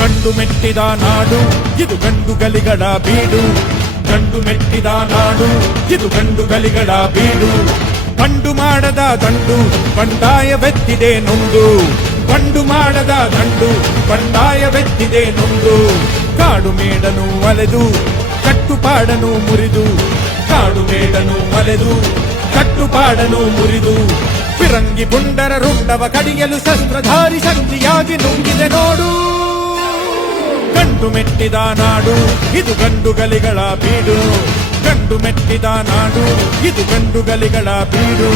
ಗಂಡು ಮೆಟ್ಟಿದ ನಾಡು ಇದು ಗಂಡು ಗಲಿಗಳ ಬೀಡು ಗಂಡು ಮೆಟ್ಟಿದ ನಾಡು ಇದು ಗಂಡು ಗಲಿಗಳ ಬೀಡು ಗಂಡು ಮಾಡದ ದಂಡು ಬಂಡಾಯವೆತ್ತಿದೆ ನೊಂದು ಗಂಡು ಮಾಡದ ದಂಡು ಬಂಡಾಯವೆತ್ತಿದೆ ನೊಂದು ಕಾಡು ಮೇಡನು ಅಲೆದು ಕಟ್ಟುಪಾಡನು ಮುರಿದು ಕಾಡು ಮೇಡನು ಅಲೆದು ಕಟ್ಟುಪಾಡನು ಮುರಿದು ಫಿರಂಗಿ ಪುಂಡರ ರುಂಡವ ಕಡಿಯಲು ಶಸ್ತ್ರಧಾರಿ ಶಕ್ತಿಯಾಗಿ ನುಂಗಿದೆ ನೋಡು ಗಂಡು ಮೆಟ್ಟಿದ ನಾಡು ಇದು ಗಂಡು ಗಲಿಗಳ ಬೀಡು ಗಂಡು ಮೆಟ್ಟಿದ ನಾಡು ಇದು ಗಂಡು ಗಲಿಗಳ ಬೀಡು